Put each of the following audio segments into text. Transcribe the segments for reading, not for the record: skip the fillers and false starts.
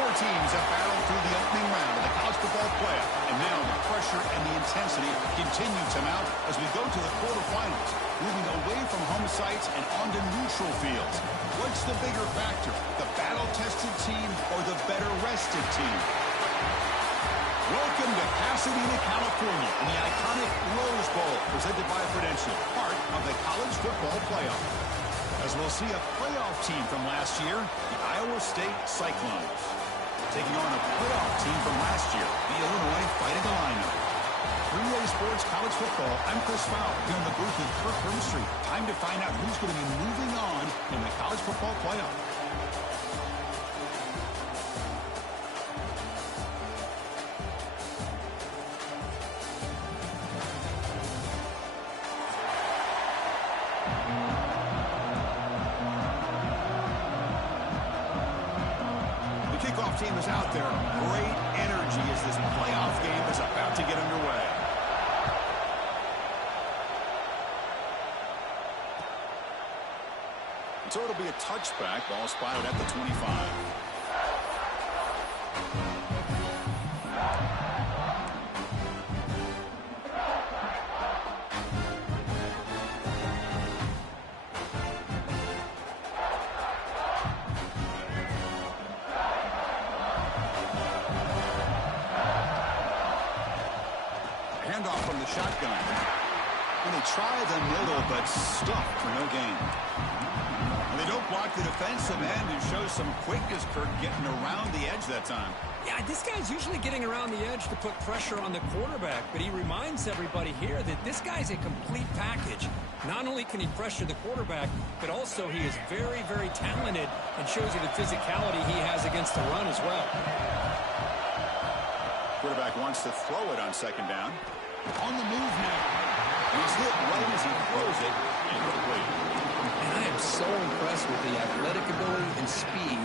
Four teams have battled through the opening round of the college football playoff, and now the pressure and the intensity continue to mount as we go to the quarterfinals, moving away from home sites and onto neutral fields. What's the bigger factor, the battle-tested team or the better-rested team? Welcome to Pasadena, California, in the iconic Rose Bowl, presented by Prudential, part of the college football playoff. As we'll see a playoff team from last year, the Iowa State Cyclones, taking on a playoff team from last year, the Illinois Fighting Illini. 3A Sports College Football, I'm Chris Fowler, here in the booth with Kirk Hermstreet. Time to find out who's going to be moving on in the college football playoff. Team is out there. Great energy as this playoff game is about to get underway. So it'll be a touchback. Ball spotted at the 25. Handoff from the shotgun. And they try the middle, but stuffed for no gain. And they don't block the defensive end, who shows some quickness, Kirk, getting around the edge that time. Yeah, this guy's usually getting around the edge to put pressure on the quarterback, but he reminds everybody here that this guy's a complete package. Not only can he pressure the quarterback, but also he is very, very talented and shows you the physicality he has against the run as well. Quarterback wants to throw it on second down. On the move now. He's hit right as he throws it. Incomplete. And I am so impressed with the athletic ability and speed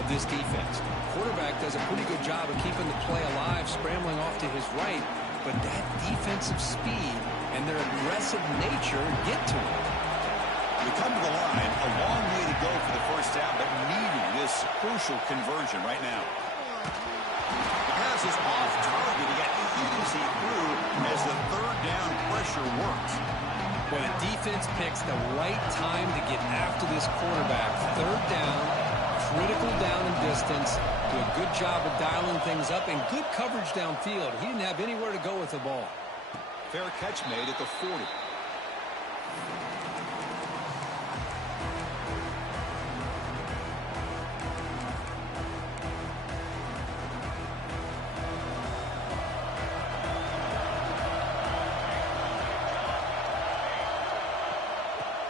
of this defense. Quarterback does a pretty good job of keeping the play alive, scrambling off to his right, but that defensive speed and their aggressive nature get to him. We come to the line, a long way to go for the first down, but needing this crucial conversion right now. The pass is off target. He got easy through as the third down pressure works. Well, the defense picks the right time to get after this quarterback. Third down, critical down and distance. Do a good job of dialing things up and good coverage downfield. He didn't have anywhere to go with the ball. Fair catch made at the 40.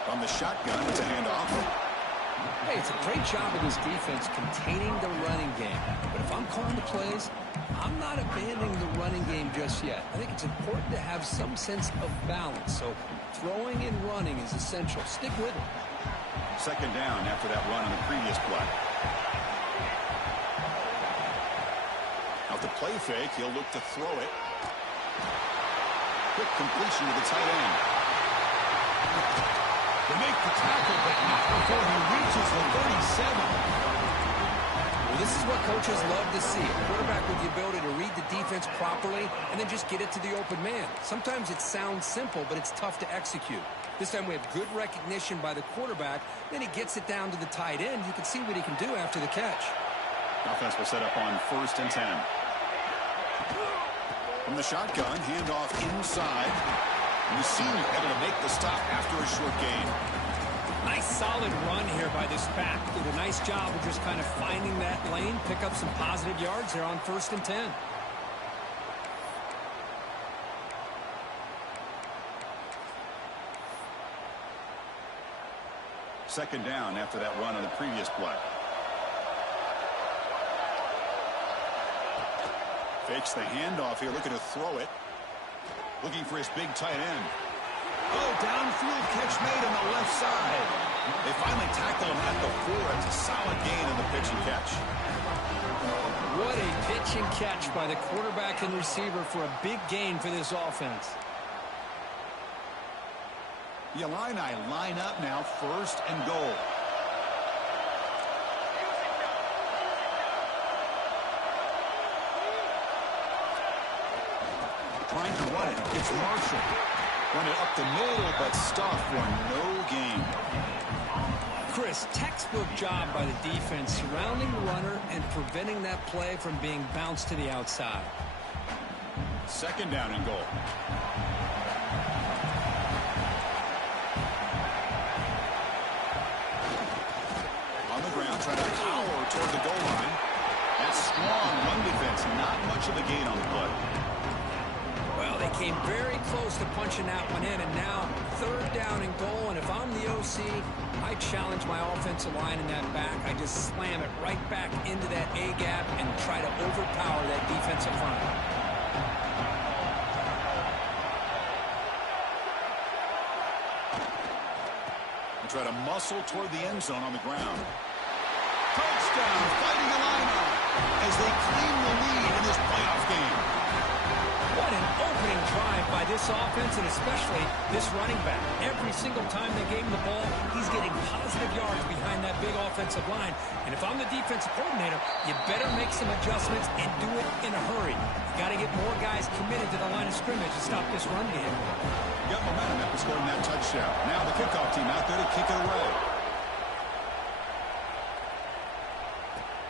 From the shotgun, it's a handoff. Hey, it's a great job of this defense containing the running game. But if I'm calling the plays, I'm not abandoning the running game just yet. I think it's important to have some sense of balance. So throwing and running is essential. Stick with it. Second down after that run on the previous play. Out the play fake, he'll look to throw it. Quick completion to the tight end. They make the tackle, but not before he reaches the 37. Well, this is what coaches love to see. A quarterback with the ability to read the defense properly and then just get it to the open man. Sometimes it sounds simple, but it's tough to execute. This time we have good recognition by the quarterback. Then he gets it down to the tight end. You can see what he can do after the catch. Offense will set up on 1st and 10. From the shotgun, handoff inside. You see him able to make the stop after a short gain. Nice solid run here by this back. Did a nice job of just kind of finding that lane, pick up some positive yards there on 1st and 10. Second down after that run on the previous play. Fakes the handoff here, looking to throw it. Looking for his big tight end. Oh, downfield catch made on the left side. They finally tackle him at the 4. It's a solid gain on the pitch and catch. What a pitch and catch by the quarterback and receiver for a big gain for this offense. The Illini line up now, 1st and goal. to run it. It's Marshall. Run it up the middle, but stuff for no gain. Chris, textbook job by the defense surrounding the runner and preventing that play from being bounced to the outside. Second down and goal. On the ground, trying to power toward the goal line. That's strong run defense. Not much of a gain on the play. Well, they came very close to punching that one in, and now third down and goal. And if I'm the OC, I challenge my offensive line in that back. I just slam it right back into that A-gap and try to overpower that defensive front. Try to muscle toward the end zone on the ground. Touchdown, fighting Illini as they claim the lead in this playoff game. What an opening drive by this offense, and especially this running back. Every single time they gave him the ball, he's getting positive yards behind that big offensive line. And if I'm the defensive coordinator, you better make some adjustments and do it in a hurry. You got to get more guys committed to the line of scrimmage to stop this run game. Got momentum after scoring that touchdown. Now the kickoff team out there to kick it away.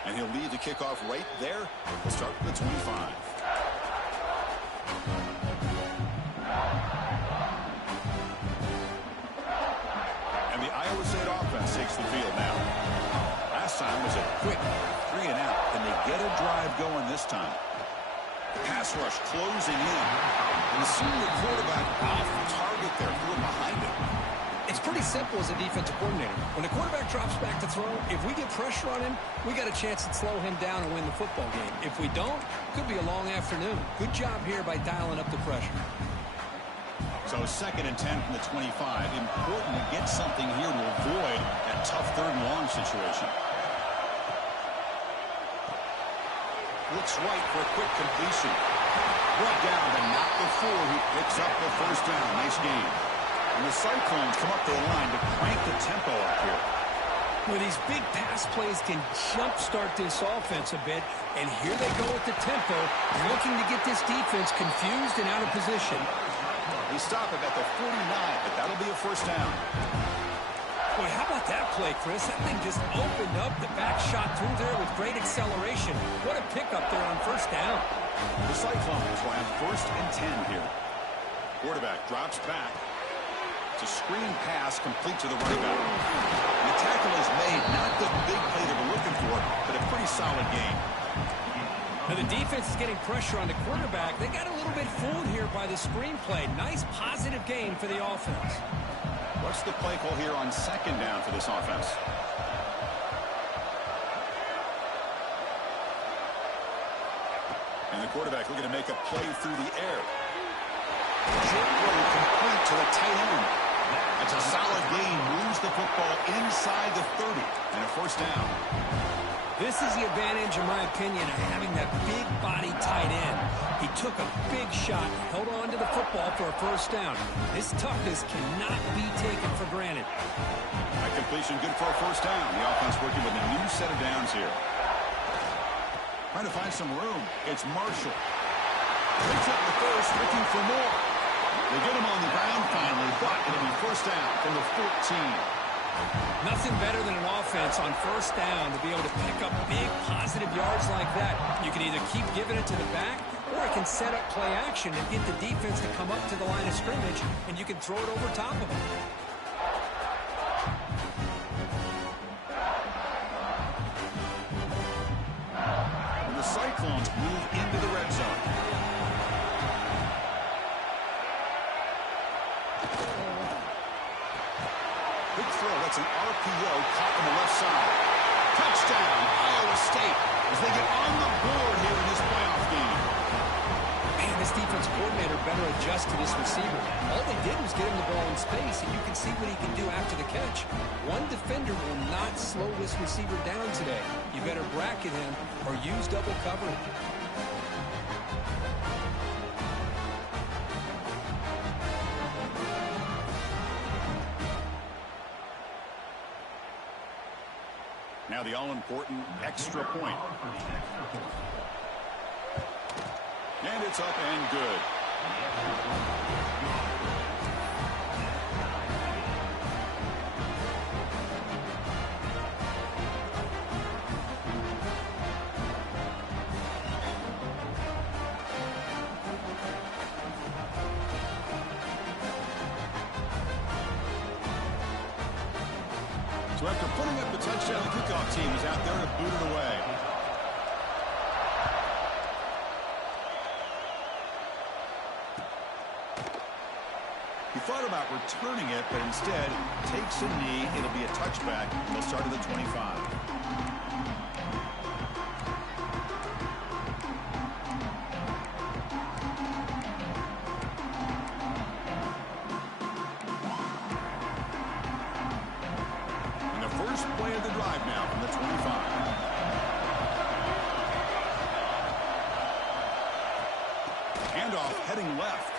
And he'll lead the kickoff right there. We'll start with the 25. And the Iowa State offense takes the field now. Last time was a quick 3 and out. Can they get a drive going this time? Pass rush closing in. And the senior quarterback off target there, threw it behind him. It's pretty simple as a defensive coordinator. When the quarterback drops back to throw, if we get pressure on him, we got a chance to slow him down and win the football game. If we don't, could be a long afternoon. Good job here by dialing up the pressure. So second and 10 from the 25. Important to get something here to avoid that tough third and long situation. Looks right for a quick completion. Brought down, but not before he picks up the first down. Nice game. And the Cyclones come up to the line to crank the tempo up here. Well, these big pass plays can jumpstart this offense a bit, and here they go with the tempo, looking to get this defense confused and out of position. They stop it at the 49, but that'll be a first down. Boy, how about that play, Chris? That thing just opened up. The back shot through there with great acceleration. What a pickup there on first down. The Cyclones will have first and 10 here. Quarterback drops back. It's a screen pass complete to the running back. The tackle is made. Not the big play they were looking for, but a pretty solid game. Now the defense is getting pressure on the quarterback. They got a little bit fooled here by the screen play. Nice positive game for the offense. What's the play call here on second down for this offense? And the quarterback looking to make a play through the air. Short road complete to the tight end. That's a solid gain. Moves the football inside the 30 and a first down. This is the advantage, in my opinion, of having that big body tight end. He took a big shot, held on to the football for a first down. This toughness cannot be taken for granted. That completion good for a first down. The offense working with a new set of downs here. Trying to find some room. It's Marshall. Picks up the first, looking for more. They get him on the ground finally, but it'll be first down from the 14. Nothing better than an offense on first down to be able to pick up big positive yards like that. You can either keep giving it to the back, or it can set up play action and get the defense to come up to the line of scrimmage, and you can throw it over top of them. And the Cyclones move into the red zone. Big throw. That's an RPO caught on the left side. Touchdown, Iowa State, as they get on the board here in this playoff game. Man, this defense coordinator better adjust to this receiver. All they did was get him the ball in space, and you can see what he can do after the catch. One defender will not slow this receiver down today. You better bracket him or use double coverage. Now the all-important extra point. And it's up and good. So after putting up the touchdown, the kickoff team is out there to boot it away. He thought about returning it, but instead takes a knee. It'll be a touchback. They'll start at the 25. Play of the drive now from the 25. Handoff heading left.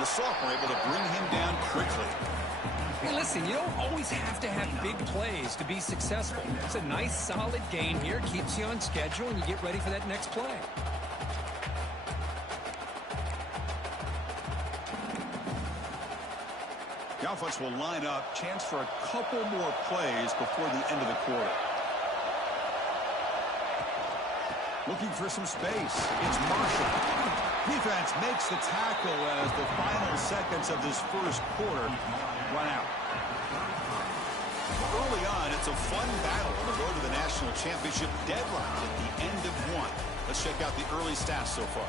The sophomore able to bring him down quickly. Hey, listen, you don't always have to have big plays to be successful. It's a nice, solid gain here. Keeps you on schedule, and you get ready for that next play. The offense will line up. Chance for a couple more plays before the end of the quarter. Looking for some space. It's Marshall. Defense makes the tackle as the final seconds of this first quarter run out. Early on, it's a fun battle on the road to the national championship deadline at the end of one. Let's check out the early stats so far.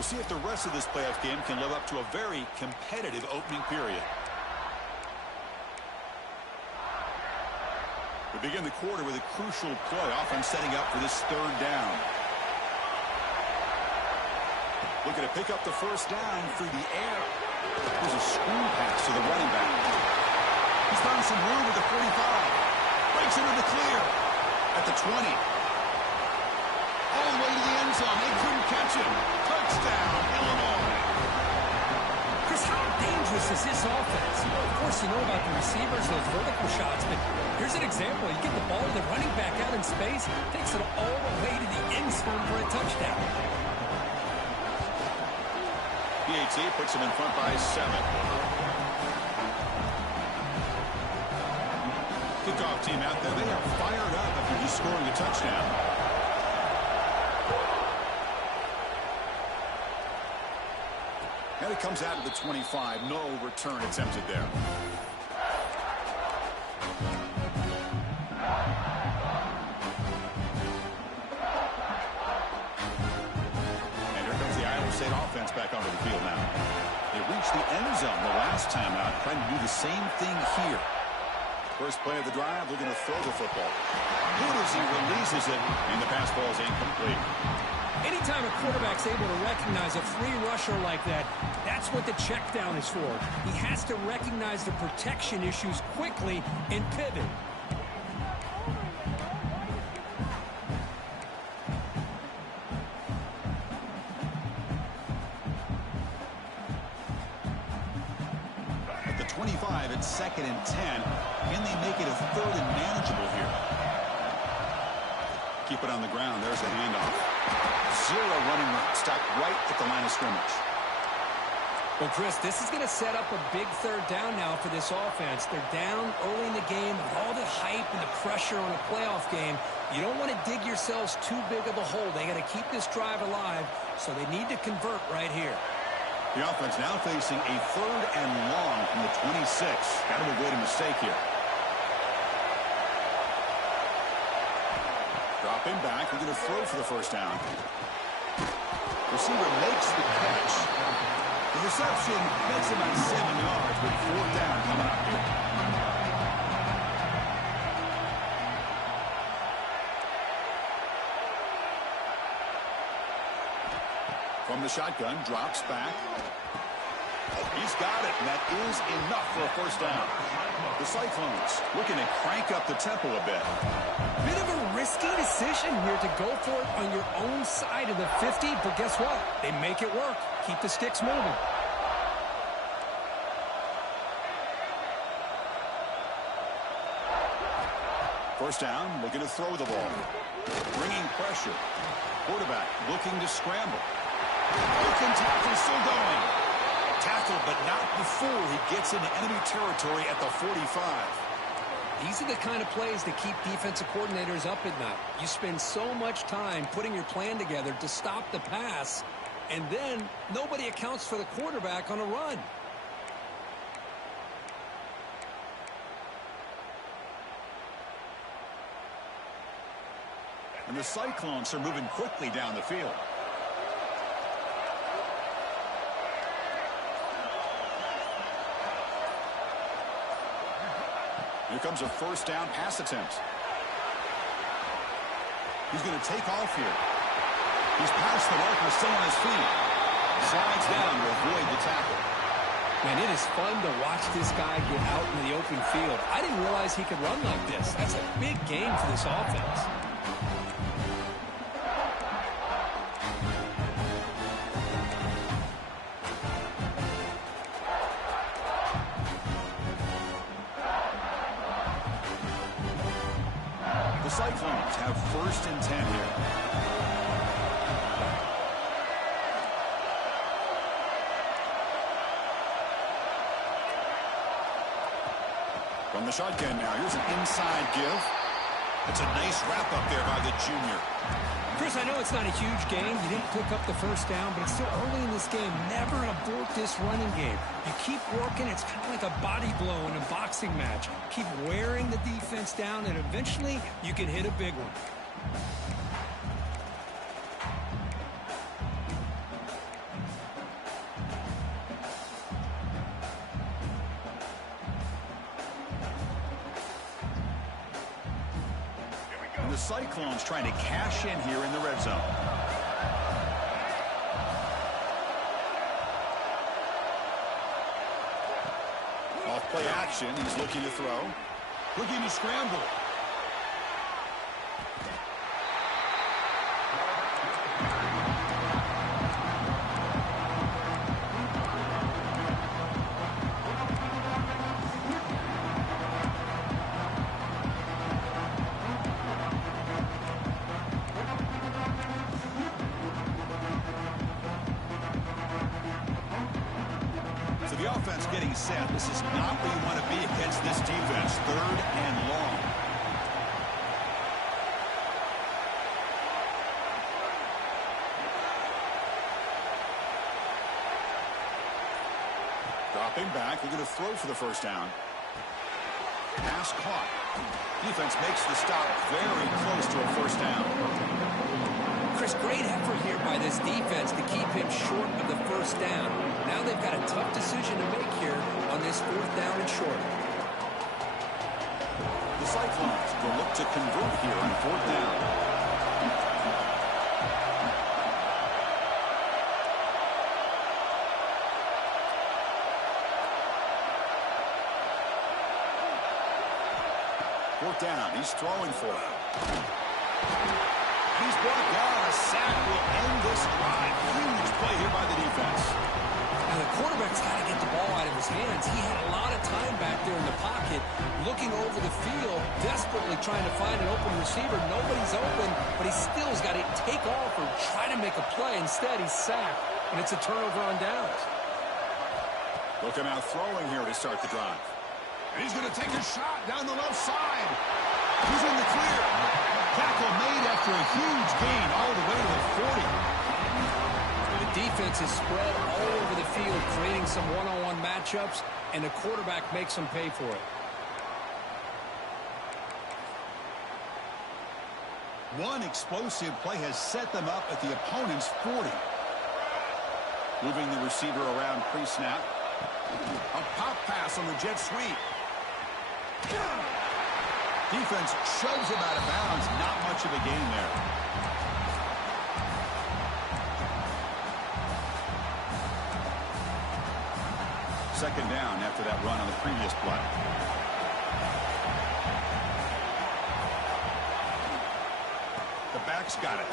We'll see if the rest of this playoff game can live up to a very competitive opening period. We begin the quarter with a crucial play, often setting up for this third down. Looking to pick up the first down through the air. There's a screen pass to the running back. He's found some room at the 45. Breaks into the clear at the 20. All the way to the end zone. They couldn't catch him. Touchdown, Illinois. Chris, how dangerous is this offense? Of course, you know about the receivers, those vertical shots, but here's an example. You get the ball to the running back out in space, takes it all the way to the end zone for a touchdown. PAT puts him in front by 7. Kickoff team out there. They are fired up after just scoring a touchdown. And it comes out of the 25. No return attempted there. Offense back onto the field now. They reached the end zone the last time out, trying to do the same thing here. First play of the drive, looking to throw the football. Good as he releases it, and the pass ball is incomplete. Anytime a quarterback's able to recognize a free rusher like that, that's what the check down is for. He has to recognize the protection issues quickly and pivot. At the 25, it's 2nd and 10. Can they make it a 3rd and manageable here? Keep it on the ground. There's a handoff. 0 running room. Stopped right at the line of scrimmage. Well, Chris, this is going to set up a big 3rd down now for this offense. They're down early in the game with all the hype and the pressure on a playoff game. You don't want to dig yourselves too big of a hole. They got to keep this drive alive, so they need to convert right here. The offense now facing a 3rd and long from the 26. Got to avoid a mistake here. Dropping back. We're going to throw for the first down. Receiver makes the catch. The reception makes him about 7 yards with 4th down coming up here. From the shotgun, drops back. He's got it, and that is enough for a first down. The Cyclones looking to crank up the tempo a bit. Bit of a risky decision here to go for it on your own side of the 50, but guess what? They make it work. Keep the sticks moving. First down, looking to throw the ball. Bringing pressure. Quarterback looking to scramble. Broken tackle still going. Tackle, but not before he gets into enemy territory at the 45. These are the kind of plays that keep defensive coordinators up at night. You spend so much time putting your plan together to stop the pass, and then nobody accounts for the quarterback on a run. And the Cyclones are moving quickly down the field. Here comes a first down pass attempt. He's going to take off here. He's past the marker, still on his feet. Slides down to avoid the tackle. Man, it is fun to watch this guy get out in the open field. I didn't realize he could run like this. That's a big game for this offense. Cyclones have first and 10 here. From the shotgun now, here's an inside give. It's a nice wrap up there by the junior. Chris, I know it's not a huge game. You didn't pick up the first down, but it's still early in this game. Never abort this running game. You keep working. It's kind of like a body blow in a boxing match. Keep wearing the defense down, and eventually you can hit a big one. The Cyclones trying to cash in here in the red zone. Off play action, he's looking to throw. Looking to scramble. The offense getting set. This is not where you want to be against this defense. Third and long. Dropping back. They're going to throw for the first down. Pass caught. Defense makes the stop very close to a first down. Chris, great effort here by this defense to keep him short of the first down. Now they've got a tough decision to make here on this fourth down and short. The Cyclones will look to convert here on fourth down. Fourth down, he's throwing for it. He's brought down. A sack will end this drive. Huge play here by the defense. Now the quarterback's got to get the ball out of his hands. He had a lot of time back there in the pocket, looking over the field, desperately trying to find an open receiver. Nobody's open, but he still has got to take off or try to make a play. Instead, he's sacked, and it's a turnover on downs. Looking out throwing here to start the drive. And he's going to take a shot down the left side. He's in the clear. Tackle made after a huge gain all the way to the 40. The defense is spread all over the field, creating some one-on-one matchups, and the quarterback makes them pay for it. One explosive play has set them up at the opponent's 40. Moving the receiver around pre-snap. A pop pass on the jet sweep. Defense shoves him out of bounds. Not much of a gain there. Second down after that run on the previous play. The back's got it.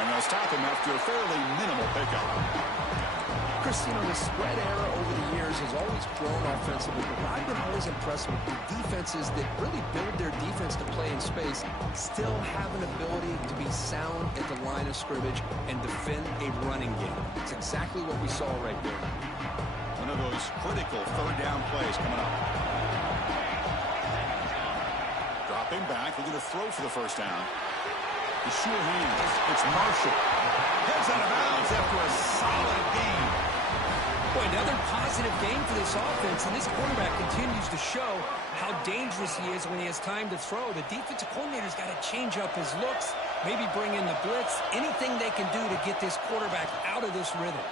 And they'll stop him after a fairly minimal pickup. Christine, the spread era over the years has always grown offensively, but what I've been always impressed with the defenses that really build their defense to play in space still have an ability to be sound at the line of scrimmage and defend a running game. It's exactly what we saw right there. One of those critical third down plays coming up. Dropping back, looking to throw for the first down. The sure hands. It's Marshall. Heads out of bounds after a solid game. Boy, another positive game for this offense, and this quarterback continues to show how dangerous he is when he has time to throw. The defensive coordinator's got to change up his looks, maybe bring in the blitz, anything they can do to get this quarterback out of this rhythm.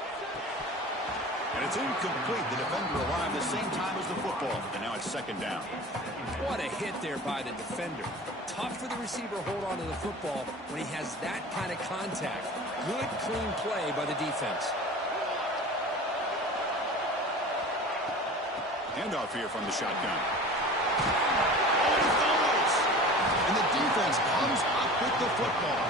And it's incomplete. The defender arrived the same time as the football, and now it's second down. What a hit there by the defender. Tough for the receiver to hold on to the football when he has that kind of contact. Good, clean play by the defense. Handoff here from the shotgun. Oh, he fumbles! And the defense comes up with the football.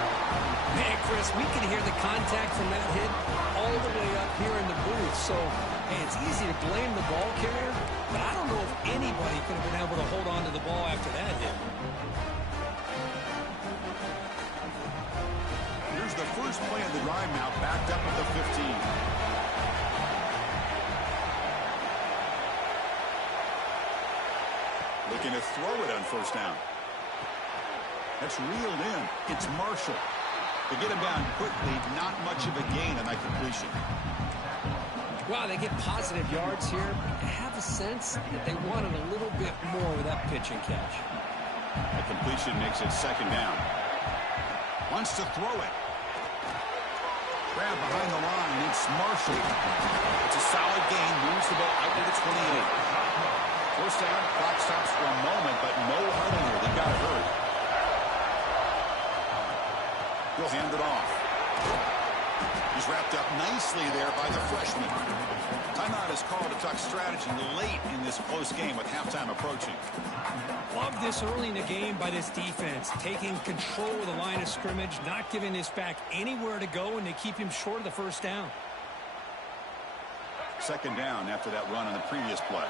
Man, Chris, we can hear the contact from that hit all the way up here in the booth. So, hey, it's easy to blame the ball carrier, but I don't know if anybody could have been able to hold on to the ball after that hit. Here's the first play of the drive now, backed up at the 15. Looking to throw it on first down. That's reeled in. It's Marshall. To get him down quickly, not much of a gain on that completion. Wow, they get positive yards here. I have a sense that they wanted a little bit more with that pitch and catch. The completion makes it second down. Wants to throw it. Grab behind the line. It's Marshall. It's a solid gain. Moves the ball out to the 28. First down, clock stops for a moment, but no huddle here. They've got to hurry. He'll hand it off. He's wrapped up nicely there by the freshman. Timeout is called to talk strategy late in this close game with halftime approaching. Love this early in the game by this defense, taking control of the line of scrimmage, not giving this back anywhere to go, and they keep him short of the first down. Second down after that run on the previous play.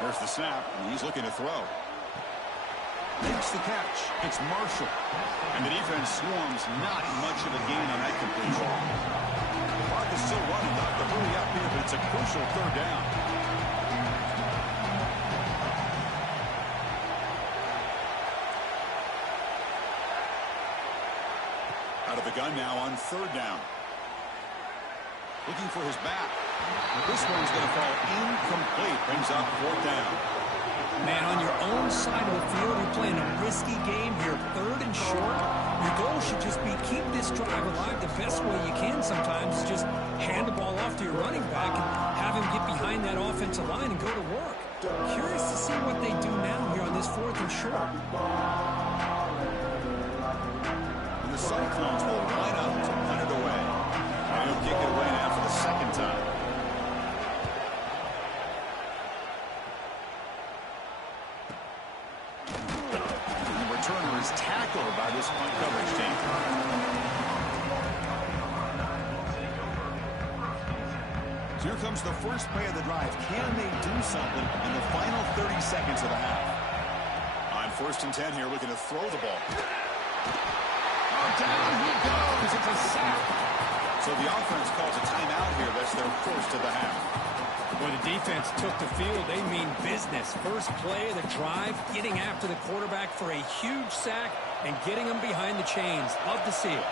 There's the snap, and he's looking to throw. Makes the catch. It's Marshall. And the defense swarms, not much of a gain on that completion. The clock is still running. Not to hurry up here, but it's a crucial third down. Out of the gun now on third down. Looking for his back. This one's going to fall incomplete. Brings up fourth down. Man, on your own side of the field, you're playing a risky game here. Third and short. Your goal should just be keep this drive alive the best way you can sometimes. Just hand the ball off to your running back and have him get behind that offensive line and go to work. Curious to see what they do now here on this fourth and short. And the Cyclones will line up to punt it away. And he'll kick it away now for the second time. Is tackled by this punt coverage team. So here comes the first play of the drive. Can they do something in the final 30 seconds of the half? On first and 10 here, looking to throw the ball. Oh, down he goes. It's a sack. So the offense calls a timeout here. That's their first of the half. When the defense took the field, they mean business. First play of the drive, getting after the quarterback for a huge sack and getting him behind the chains. Love to see it.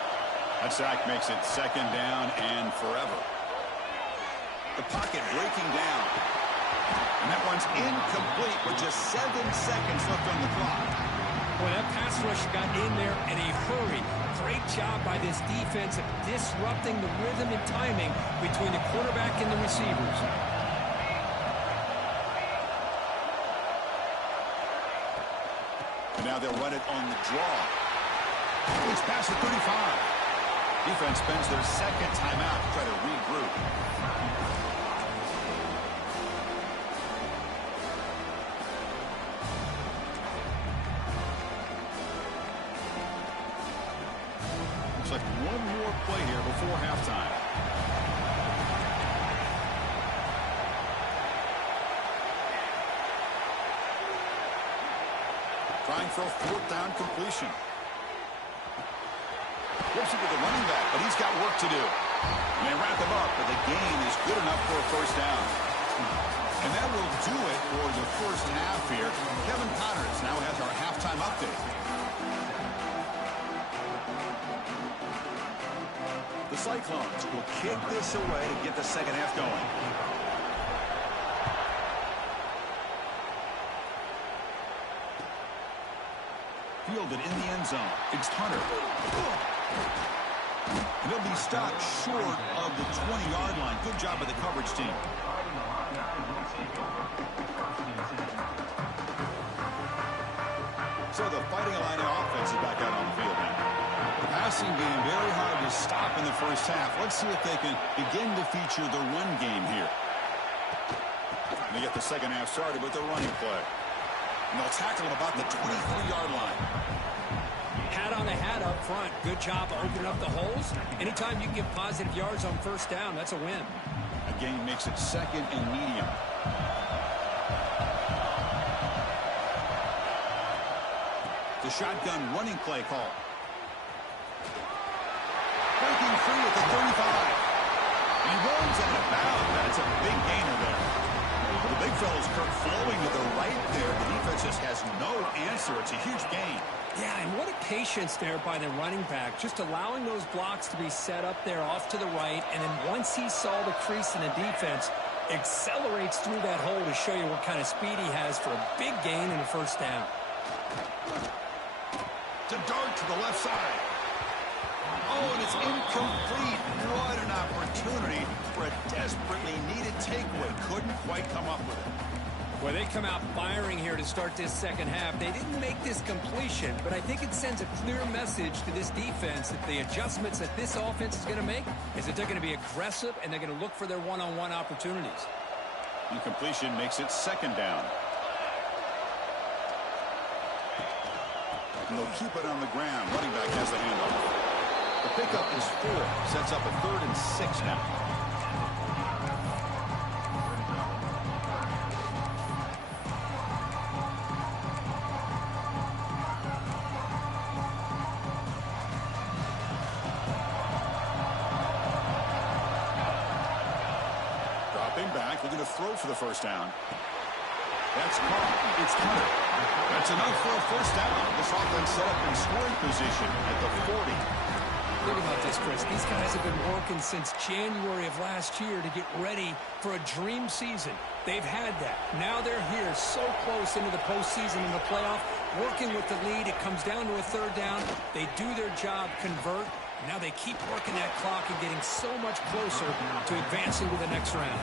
That sack makes it second down and forever. The pocket breaking down. And that one's incomplete with just 7 seconds left on the clock. Boy, that pass rush got in there in a hurry. Great job by this defense of disrupting the rhythm and timing between the quarterback and the receivers. Now they'll run it on the draw. He's past the 35. Defense spends their second timeout to try to regroup. before halftime. Trying for a fourth down completion. Flips it to the running back, but he's got work to do. And they wrap him up, but the gain is good enough for a first down. And that will do it for the first half here. Kevin Connors now has our halftime update. The Cyclones will kick this away to get the second half going. Fielded in the end zone. It's Hunter. And he'll be stopped short of the 20-yard line. Good job by the coverage team. So the Fighting Illini offense is back out on the field now. The passing game very hard to stop in the first half. Let's see if they can begin to feature the run game here. They get the second half started with the running play. And they'll tackle him about the 23-yard line. Hat on a hat up front. Good job opening up the holes. Anytime you can get positive yards on first down, that's a win. A gain makes it second and medium. The shotgun running play call. Breaking free at the 35. He runs out of bounds. That's a big gainer there. The big fella's Kirk flowing to the right there. The defense just has no answer. It's a huge gain. Yeah, and what a patience there by the running back. Just allowing those blocks to be set up there off to the right. And then once he saw the crease in the defense, accelerates through that hole to show you what kind of speed he has for a big gain and a first down. To dart to the left side. Oh, and it's incomplete. What an opportunity for a desperately needed takeaway. Couldn't quite come up with it. Well, they come out firing here to start this second half. They didn't make this completion, but I think it sends a clear message to this defense that the adjustments that this offense is going to make is that they're going to be aggressive and they're going to look for their one-on-one opportunities. Incompletion makes it second down. And they'll keep it on the ground. Running back has the handoff. The pickup is 4. Sets up a 3rd and 6 now. Dropping back, looking to throw for the first down. That's caught. It's Hunter. That's enough for a first down. This offense set up in scoring position at the 40. Think about this, Chris. These guys have been working since January of last year to get ready for a dream season. They've had that. Now they're here so close into the postseason and the playoff, working with the lead. It comes down to a third down. They do their job, convert. Now they keep working that clock and getting so much closer to advancing to the next round.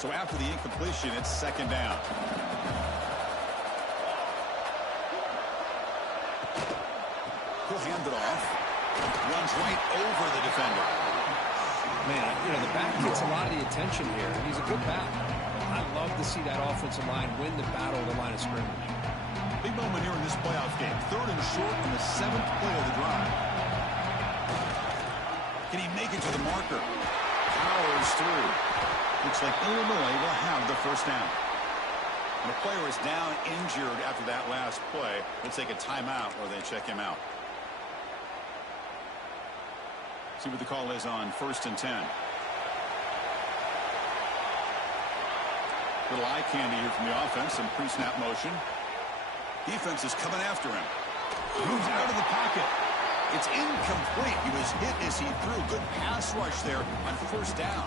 So after the incompletion, it's second down. He'll hand it off. Runs right over the defender. Man, you know, the back gets a lot of the attention here. He's a good back. I love to see that offensive line win the battle of the line of scrimmage. Big moment here in this playoff game. 3rd and short on the 7th play of the drive. Can he make it to the marker? Powers through. Looks like Illinois will have the first down. And the player is down injured after that last play. We'll take a timeout or they check him out. See what the call is on 1st and 10. Little eye candy here from the offense. Some pre-snap motion. Defense is coming after him. Moves out of the pocket. It's incomplete. He was hit as he threw. Good pass rush there on first down.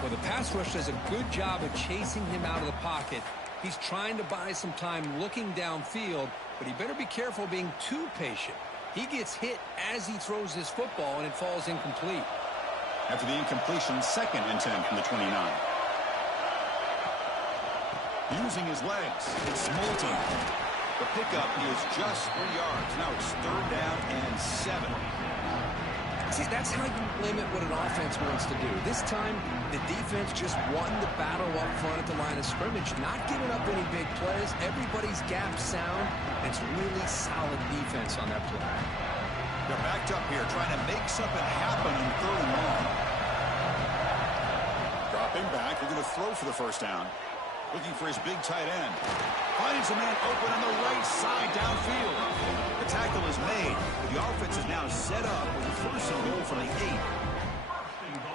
Well, the pass rush does a good job of chasing him out of the pocket. He's trying to buy some time looking downfield, but he better be careful being too patient. He gets hit as he throws his football, and it falls incomplete. After the incompletion, 2nd and 10 from the 29. Using his legs, it's Moulton. The pickup is just 3 yards. Now it's 3rd down and 7. See, that's how you limit what an offense wants to do. This time, the defense just won the battle up front at the line of scrimmage, not giving up any big plays. Everybody's gap sound, and it's really solid defense on that play. They're backed up here, trying to make something happen on 3rd and long. Dropping back, they're going to throw for the first down. Looking for his big tight end. Finds a man open on the right side downfield. The tackle is made. The offense is now set up with a 1st and goal from the 8.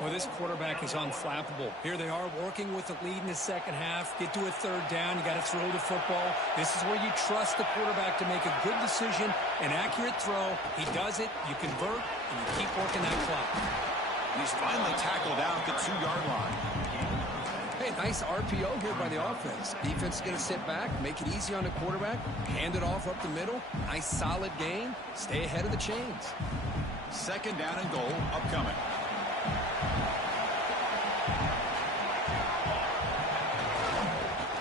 Well, this quarterback is unflappable. Here they are working with the lead in the second half. Get to a 3rd down. You got to throw the football. This is where you trust the quarterback to make a good decision, an accurate throw. He does it. You convert, and you keep working that clock. He's finally tackled out at the 2-yard line. Hey, nice RPO here by the offense. Defense is going to sit back, make it easy on the quarterback, hand it off up the middle. Nice solid gain. Stay ahead of the chains. 2nd down and goal upcoming.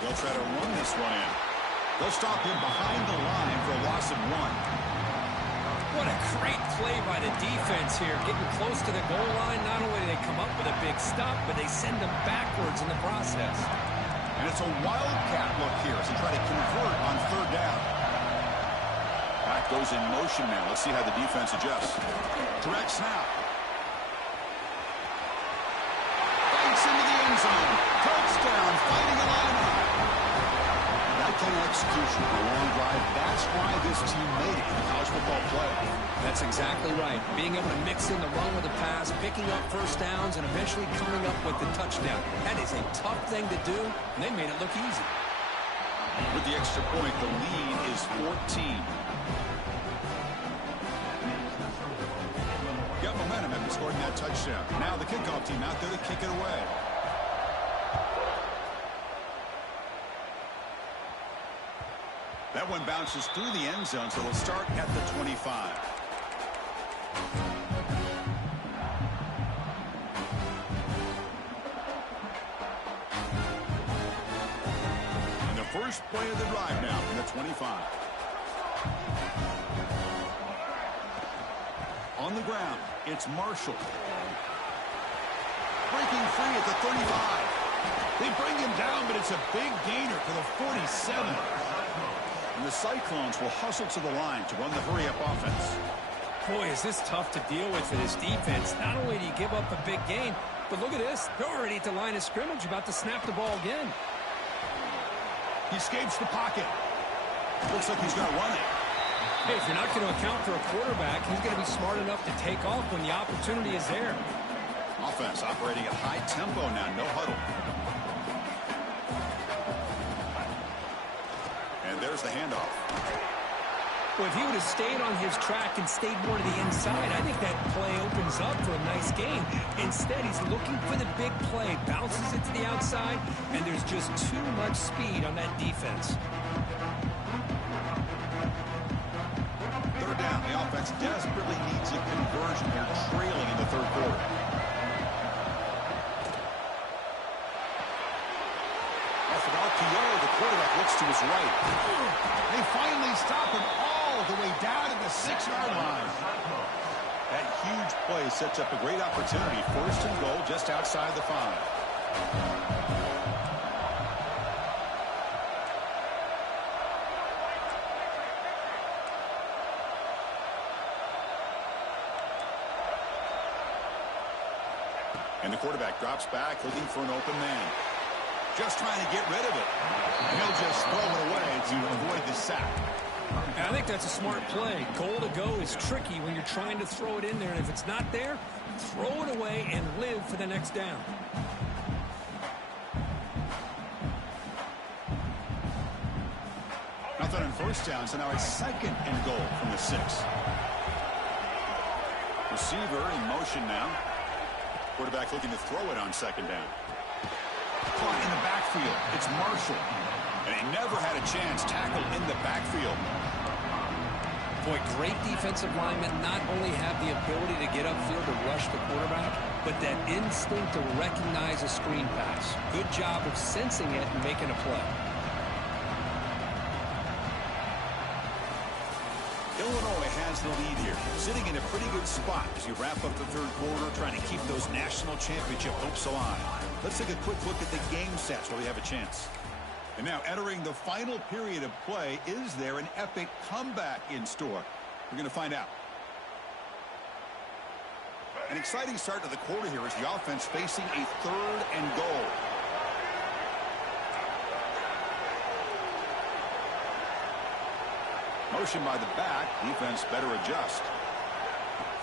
They'll try to run this one in. They'll stop him behind the line for a loss of 1. What a great play by the defense here. Getting close to the goal line, not only do they come up with a big stop, but they send them backwards in the process. And it's a wildcat look here as they try to convert on 3rd down. Back goes in motion now. Let's see how the defense adjusts. Direct snap. Banks into the end zone. Touchdown, fighting a line high. That kind of execution on a long drive, that's why this team made it in the college football playoff. That's exactly right. Being able to mix in the run with the pass, picking up 1st downs, and eventually coming up with the touchdown. That is a tough thing to do, and they made it look easy. With the extra point, the lead is 14. Got momentum after scoring that touchdown. Now the kickoff team out there to kick it away. That one bounces through the end zone, so it'll start at the 25. And the first play of the drive now from the 25. On the ground, it's Marshall. Breaking free at the 35. They bring him down, but it's a big gainer for the 47. And the Cyclones will hustle to the line to run the hurry-up offense. Boy, is this tough to deal with for this defense. Not only do you give up a big gain, but look at this. They're already at the line of scrimmage, about to snap the ball again. He escapes the pocket. Looks like he's going to run it. Hey, if you're not going to account for a quarterback, he's going to be smart enough to take off when the opportunity is there. Offense operating at high tempo now, no huddle. And there's the handoff. Well, if he would have stayed on his track and stayed more to the inside, I think that play opens up for a nice gain. Instead, he's looking for the big play, bounces it to the outside, and there's just too much speed on that defense. 3rd down. The offense desperately needs a conversion. They're trailing in the 3rd quarter. Off an RPO, the quarterback looks to his right. They finally stop him all the way down to the 6-yard line. That huge play sets up a great opportunity. 1st and goal just outside the 5. And the quarterback drops back, looking for an open man. Just trying to get rid of it. And he'll just throw it away to avoid the sack. And I think that's a smart play. Goal to go is tricky when you're trying to throw it in there. And if it's not there, throw it away and live for the next down. Nothing on 1st down, so now a 2nd and goal from the 6. Receiver in motion now. Quarterback looking to throw it on 2nd down. Caught in the backfield. It's Marshall. And he never had a chance. Tackled in the backfield. Boy, great defensive linemen not only have the ability to get upfield to rush the quarterback, but that instinct to recognize a screen pass. Good job of sensing it and making a play. Illinois has the lead here, sitting in a pretty good spot as you wrap up the third quarter, trying to keep those national championship hopes alive. Let's take a quick look at the game stats where we have a chance. And now entering the final period of play, is there an epic comeback in store? We're going to find out. An exciting start to the quarter here as the offense facing a 3rd and goal. Motion by the back. Defense better adjust.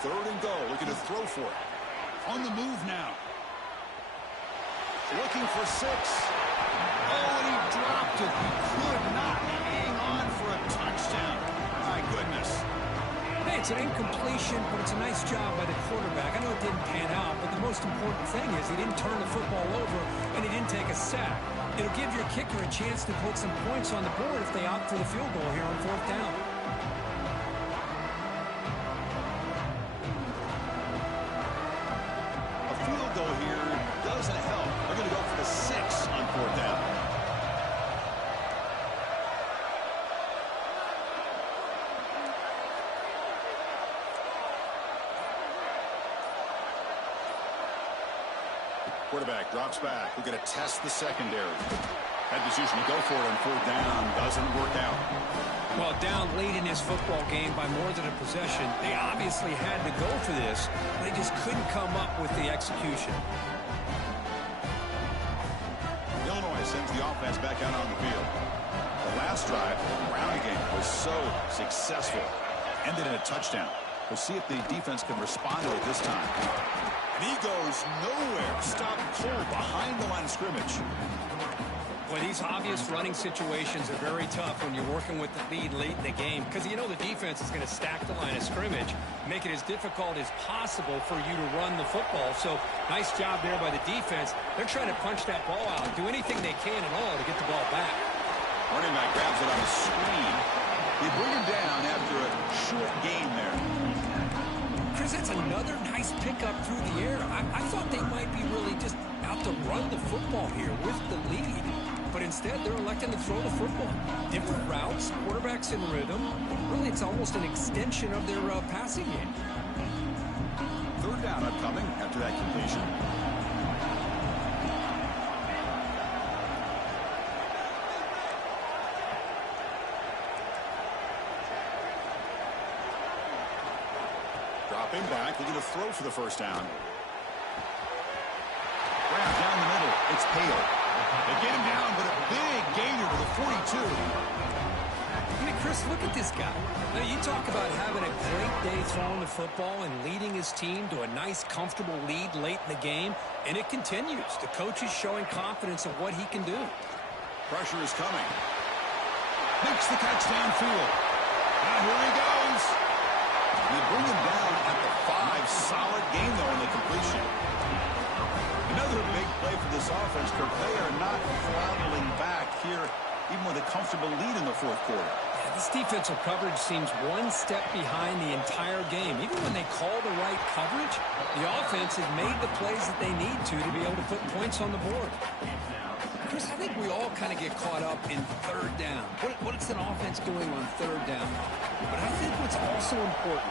3rd and goal. Looking to throw for it. On the move now. Looking for 6. Oh, and he dropped it. He could not hang on for a touchdown. My goodness. Hey, it's an incompletion, but it's a nice job by the quarterback. I know it didn't pan out, but the most important thing is he didn't turn the football over and he didn't take a sack. It'll give your kicker a chance to put some points on the board if they opt for the field goal here on 4th down. A field goal here doesn't help. They're going to go for the 6 on 4th down. Quarterback drops back. We're going to test the secondary. That decision to go for it on 4th down doesn't work out. Well, down late in this football game by more than a possession, they obviously had to go for this. They just couldn't come up with the execution. Illinois sends the offense back out on the field. The last drive, the grounding game, was so successful. Ended in a touchdown. We'll see if the defense can respond to it this time. And he goes nowhere. Stopped cold behind the line of scrimmage. Well, these obvious running situations are very tough when you're working with the lead late in the game because you know the defense is going to stack the line of scrimmage, make it as difficult as possible for you to run the football. So nice job there by the defense. They're trying to punch that ball out, do anything they can at all to get the ball back. Running back grabs it on the screen. They bring him down after a short gain there. Chris, that's another nice pickup through the air. I thought they might be really just out to run the football here with the lead. But instead, they're electing to throw the football. Different routes, quarterbacks in rhythm. Really, it's almost an extension of their passing game. 3rd down upcoming after that completion. Dropping back, looking to throw for the 1st down. Grab down the middle. It's Hale. They get him down, but a big gainer to the 42. I mean, Chris, look at this guy. Now, you talk about having a great day throwing the football and leading his team to a nice, comfortable lead late in the game, and it continues. The coach is showing confidence of what he can do. Pressure is coming. Makes the catch downfield. Now here he goes. And they bring him down at the 5. Solid game, though, on the completion. Another big play for this offense, Kirk. They are not floundering back here, even with a comfortable lead in the 4th quarter. Yeah, this defensive coverage seems one step behind the entire game. Even when they call the right coverage, the offense has made the plays that they need to be able to put points on the board. Chris, I think we all kind of get caught up in 3rd down. What's an offense doing on 3rd down? But I think what's also important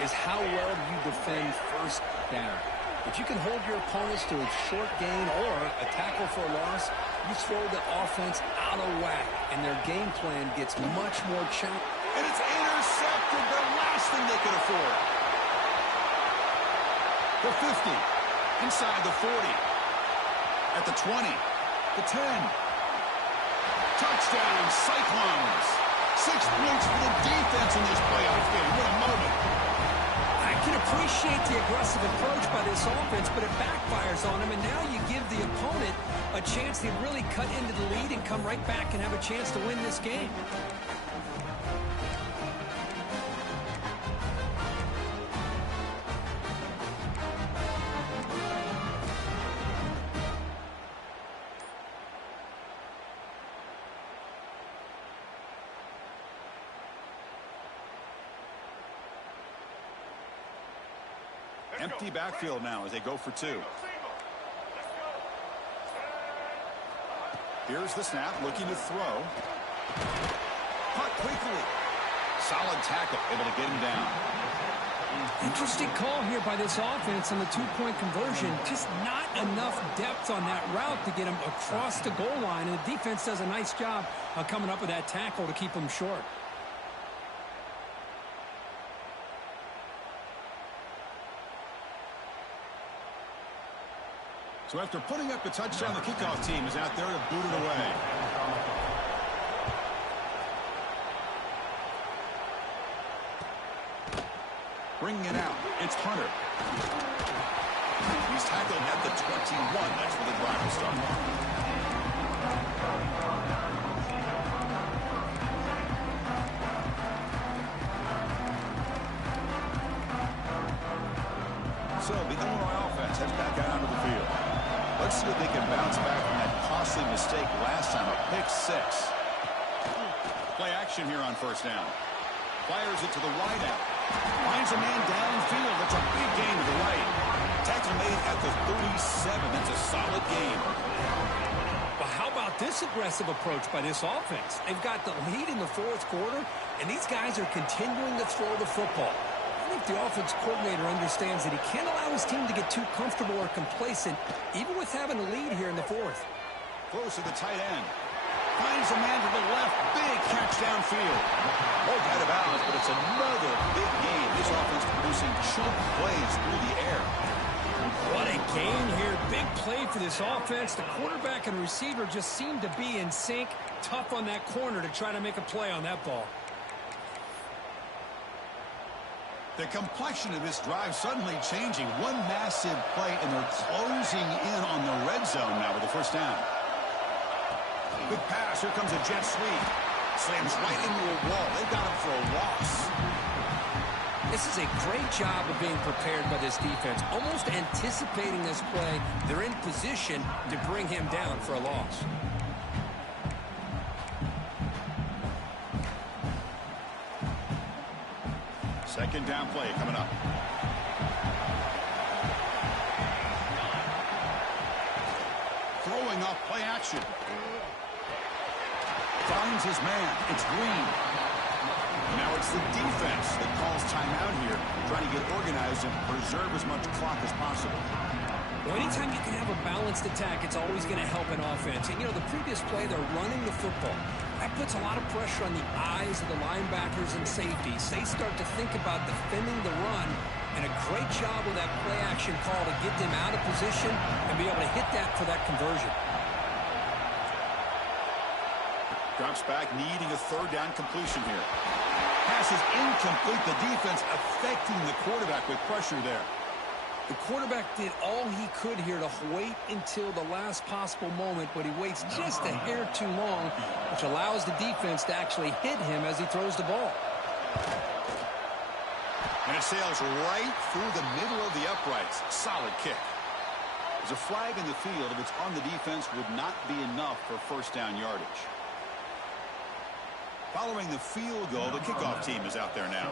is how well you defend 1st down. If you can hold your opponents to a short gain or a tackle for a loss, you throw the offense out of whack, and their game plan gets much more challenging. And it's intercepted, the last thing they could afford. The 50, inside the 40, at the 20, the 10. Touchdown, Cyclones. 6 points for the defense in this playoff game. What a moment. I can appreciate the aggressive approach by this offense, but it backfires on them, and now you give the opponent a chance to really cut into the lead and come right back and have a chance to win this game. Empty backfield now as they go for 2. Here's the snap, looking to throw. Caught quickly. Solid tackle, able to get him down. Interesting call here by this offense on the two-point conversion. Just not enough depth on that route to get him across the goal line. And the defense does a nice job of coming up with that tackle to keep him short. So after putting up the touchdown, the kickoff team is out there to boot it away. Bringing it out, it's Hunter. He's tackled at the 21. That's where the drive will start. So the Illinois offense heads back out onto the field. Let's see if they can bounce back from that costly mistake last time, a pick six. Play action here on first down. Fires it to the wideout. Finds a man downfield. That's a big gain to the right. Tackle made at the 37. That's a solid gain. Well, how about this aggressive approach by this offense? They've got the lead in the fourth quarter, and these guys are continuing to throw the football. I think the offense coordinator understands that he can't allow his team to get too comfortable or complacent, even with having a lead here in the fourth. Close to the tight end. Finds a man to the left. Big catch downfield. Won't out of bounds, but it's another big game. This offense producing chunk plays through the air. What a gain here. Big play for this offense. The quarterback and receiver just seem to be in sync. Tough on that corner to try to make a play on that ball. The complexion of this drive suddenly changing. One massive play, and they're closing in on the red zone now with the first down. Good pass. Here comes a jet sweep. Slams right into a wall. They've got him for a loss. This is a great job of being prepared by this defense. Almost anticipating this play, they're in position to bring him down for a loss. Second down play coming up. Throwing off play action. Finds his man. It's Green. Now it's the defense that calls timeout here, trying to get organized and preserve as much clock as possible. Well, anytime you can have a balanced attack, it's always going to help an offense. And, you know, the previous play, they're running the football. That puts a lot of pressure on the eyes of the linebackers and safeties. They start to think about defending the run, and a great job with that play action call to get them out of position and be able to hit that for that conversion. Drops back, needing a third down completion here. Pass is incomplete. The defense affecting the quarterback with pressure there. The quarterback did all he could here to wait until the last possible moment, but he waits just a hair too long, which allows the defense to actually hit him as he throws the ball. And it sails right through the middle of the uprights. Solid kick. There's a flag in the field. If it's on the defense, would not be enough for first down yardage. Following the field goal, the kickoff team is out there now.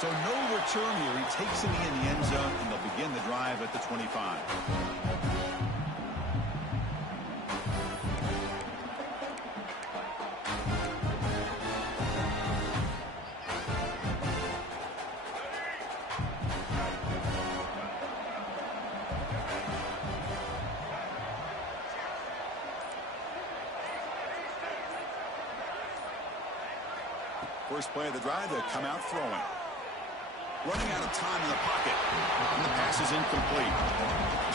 So no return here. He takes it in the end zone, and they'll begin the drive at the 25. First play of the drive, they'll come out throwing. Running out of time in the pocket. And the pass is incomplete.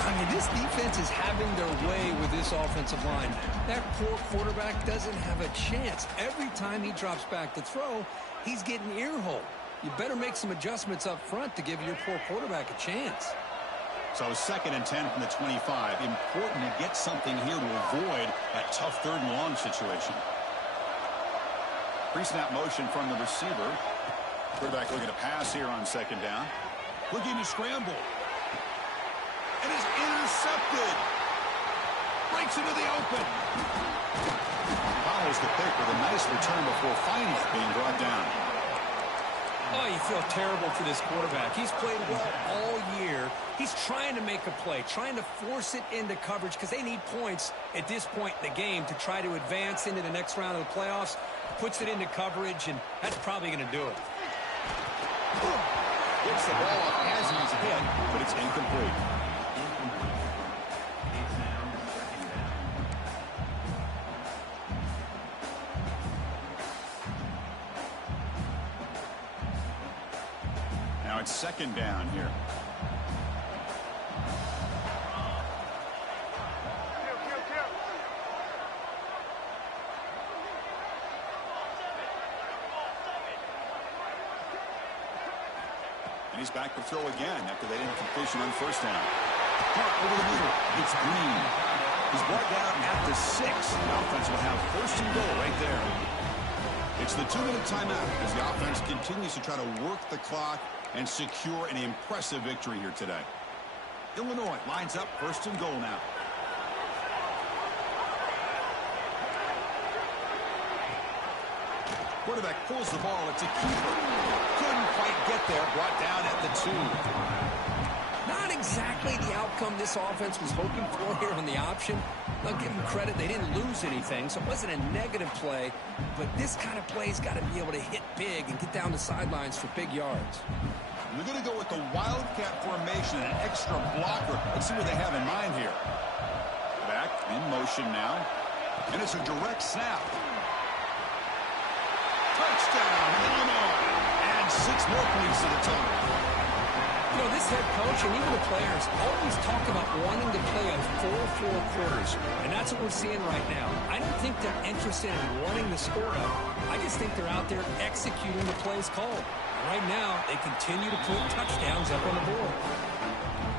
I mean, this defense is having their way with this offensive line. That poor quarterback doesn't have a chance. Every time he drops back to throw, he's getting ear-hole. You better make some adjustments up front to give your poor quarterback a chance. So 2nd and 10 from the 25. Important to get something here to avoid that tough 3rd and long situation. Pre-snap motion from the receiver. Quarterback looking to pass here on 2nd down. Looking to scramble. And is intercepted. Breaks into the open. Follows the pick with a nice return before finally being brought down. Oh, you feel terrible for this quarterback. He's played well all year. He's trying to make a play, trying to force it into coverage because they need points at this point in the game to try to advance into the next round of the playoffs. Puts it into coverage, and that's probably going to do it. Gets the ball up as he's hit, but it's incomplete. Now it's second down here. And he's back to throw again after that incompletion on first down. Hart over the middle. It's Green. He's brought down at the 6. The offense will have first and goal right there. It's the 2-minute timeout as the offense continues to try to work the clock and secure an impressive victory here today. Illinois lines up first and goal now. Quarterback pulls the ball. It's a keeper. Couldn't quite get there. Brought down at the 2. Not exactly the outcome this offense was hoping for here on the option. I'll give them credit. They didn't lose anything, so it wasn't a negative play. But this kind of play's got to be able to hit big and get down the sidelines for big yards. They're going to go with the Wildcat formation, an extra blocker. Let's see what they have in mind here. Back in motion now. And it's a direct snap. Touchdown, Illinois. And 6 more points to the total. You know, this head coach and even the players always talk about wanting to play a full 4 quarters, and that's what we're seeing right now. I don't think they're interested in running the score up. I just think they're out there executing the plays called. And right now, they continue to put touchdowns up on the board.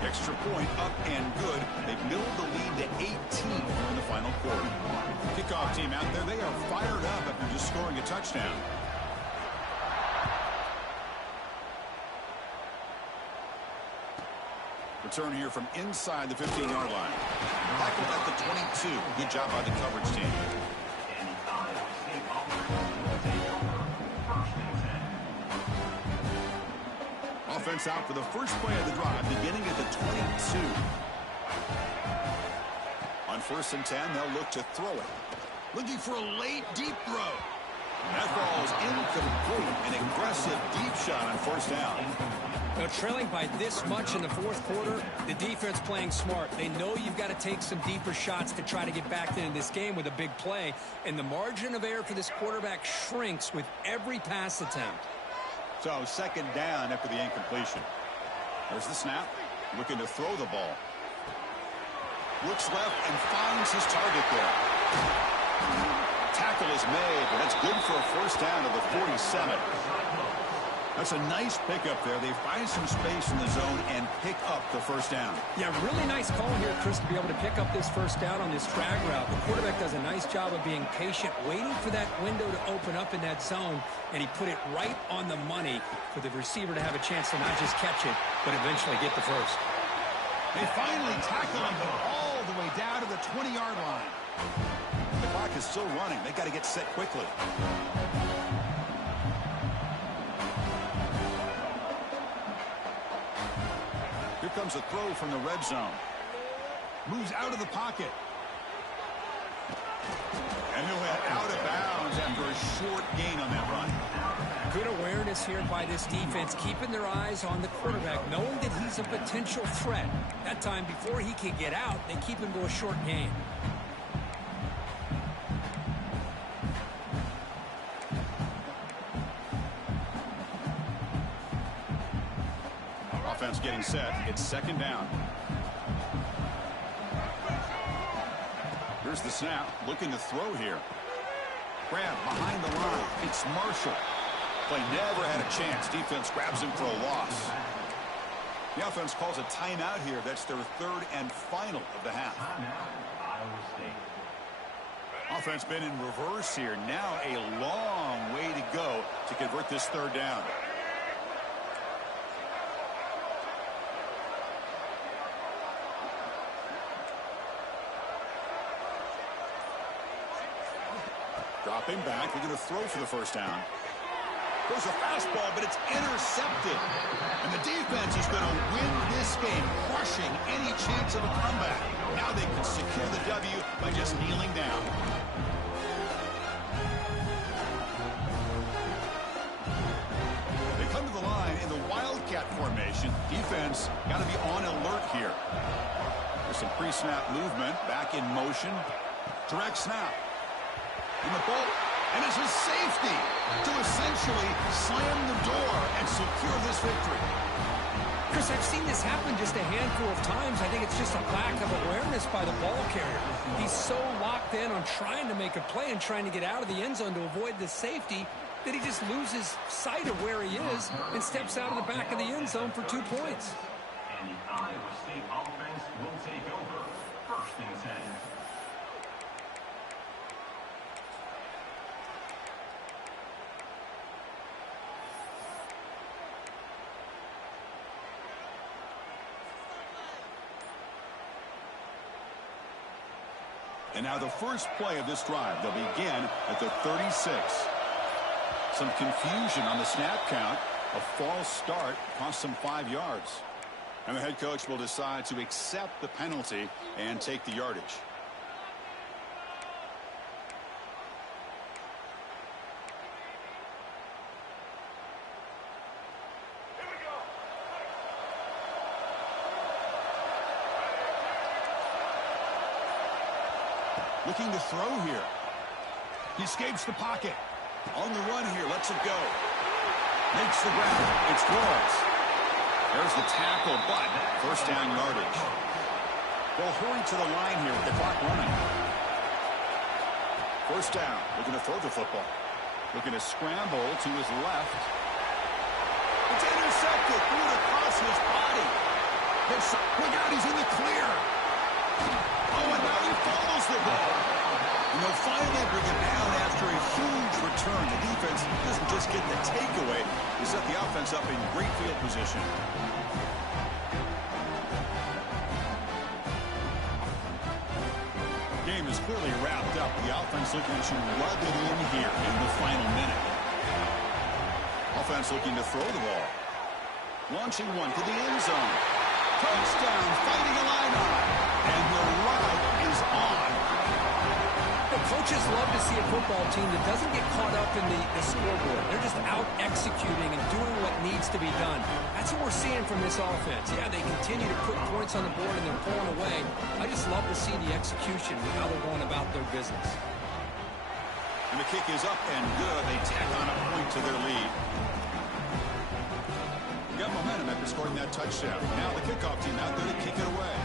Extra point up and good. They've middled the lead to 18 in the final quarter. Kickoff team out there, they are fired up after just scoring a touchdown. Return here from inside the 15-yard line. Tackled at the 22. Good job by the coverage team. Offense out for the first play of the drive, beginning at the 22. On 1st and 10, they'll look to throw it. Looking for a late, deep throw. That ball is incomplete. An aggressive deep shot on 1st down. Now, trailing by this much in the 4th quarter, the defense playing smart. They know you've got to take some deeper shots to try to get back into this game with a big play. And the margin of error for this quarterback shrinks with every pass attempt. So, second down after the incompletion. There's the snap. Looking to throw the ball. Looks left and finds his target there. Tackle is made, but that's good for a first down to the 47. That's a nice pickup there. They find some space in the zone and pick up the first down. Yeah, really nice call here, Chris, to be able to pick up this first down on this drag route. The quarterback does a nice job of being patient, waiting for that window to open up in that zone, and he put it right on the money for the receiver to have a chance to not just catch it, but eventually get the first. They finally tackle him all the way down to the 20-yard line. The clock is still running. They got to get set quickly. Here comes a throw from the red zone. Moves out of the pocket. And he'll head out of bounds after a short gain on that run. Good awareness here by this defense, keeping their eyes on the quarterback, knowing that he's a potential threat. That time, before he can get out, they keep him to a short gain. Offense getting set. It's second down. Here's the snap. Looking to throw here. Grab behind the line. It's Marshall. Play never had a chance. Defense grabs him for a loss. The offense calls a timeout here. That's their 3rd and final of the half. Offense been in reverse here. Now a long way to go to convert this 3rd down. Dropping back. They're going to throw for the first down. Goes a fastball, but it's intercepted. And the defense is going to win this game, crushing any chance of a comeback. Now they can secure the W by just kneeling down. They come to the line in the Wildcat formation. Defense got to be on alert here. There's some pre-snap movement, back in motion. Direct snap. And the ball, and it's a safety to essentially slam the door and secure this victory. Chris, I've seen this happen just a handful of times. I think it's just a lack of awareness by the ball carrier. He's so locked in on trying to make a play and trying to get out of the end zone to avoid the safety that he just loses sight of where he is and steps out of the back of the end zone for 2 points. And the Iowa State offense will take over. 1st and 10. And now the first play of this drive. They'll begin at the 36. Some confusion on the snap count. A false start cost them 5 yards. And the head coach will decide to accept the penalty and take the yardage. Looking to throw here. He escapes the pocket. On the run here, lets it go. Makes the grab. It's close. There's the tackle, but first down yardage. They'll hurry to the line here with the clock running. First down. Looking to throw the football. Looking to scramble to his left. It's intercepted. Threw it across his body. Look out, he's in the clear. Oh, and now he fumbles the ball. And they'll finally bring it down after a huge return. The defense doesn't just get the takeaway. They set the offense up in great field position. Game is clearly wrapped up. The offense looking to rub it in here in the final minute. Offense looking to throw the ball. Launching one to the end zone. Touchdown, fighting a line-on. And the ride is on. The coaches love to see a football team that doesn't get caught up in the scoreboard. They're just out executing and doing what needs to be done. That's what we're seeing from this offense. Yeah, they continue to put points on the board and they're pulling away. I just love to see the execution and how they're going about their business. And the kick is up and good. They tack on a point to their lead. Got momentum after scoring that touchdown. Now the kickoff team out there to kick it away.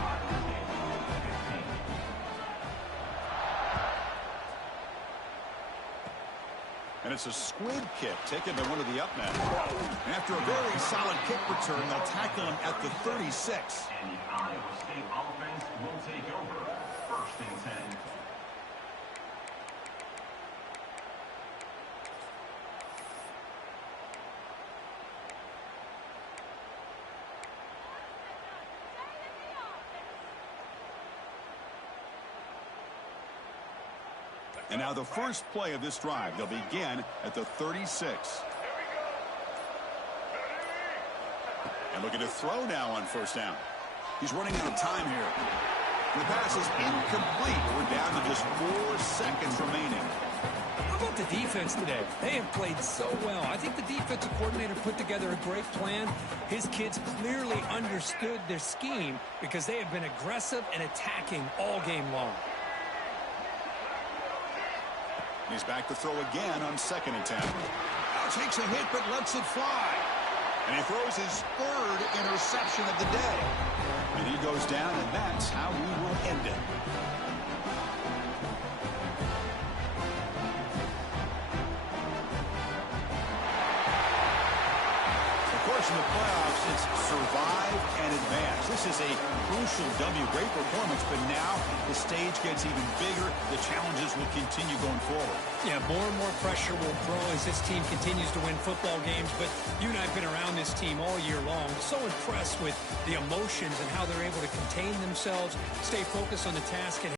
And it's a squid kick taken by one of the up men. And after a very solid kick return, they'll tackle him at the 36. And the Iowa State offense will take over. 1st and 10. And now the first play of this drive. They'll begin at the 36. And looking to throw now on first down. He's running out of time here. The pass is incomplete. We're down to just 4 seconds remaining. How about the defense today? They have played so well. I think the defensive coordinator put together a great plan. His kids clearly understood their scheme because they have been aggressive and attacking all game long. He's back to throw again on 2nd and 10. Now takes a hit but lets it fly. And he throws his 3rd interception of the day. And he goes down, and that's how we will end it. Of course, in the playoffs, it's survive and advance. This is a crucial W. Great performance, but now the stage gets even bigger. The challenges will continue going forward. Yeah, more and more pressure will grow as this team continues to win football games. But you and I have been around this team all year long. So impressed with the emotions and how they're able to contain themselves, stay focused on the task at hand.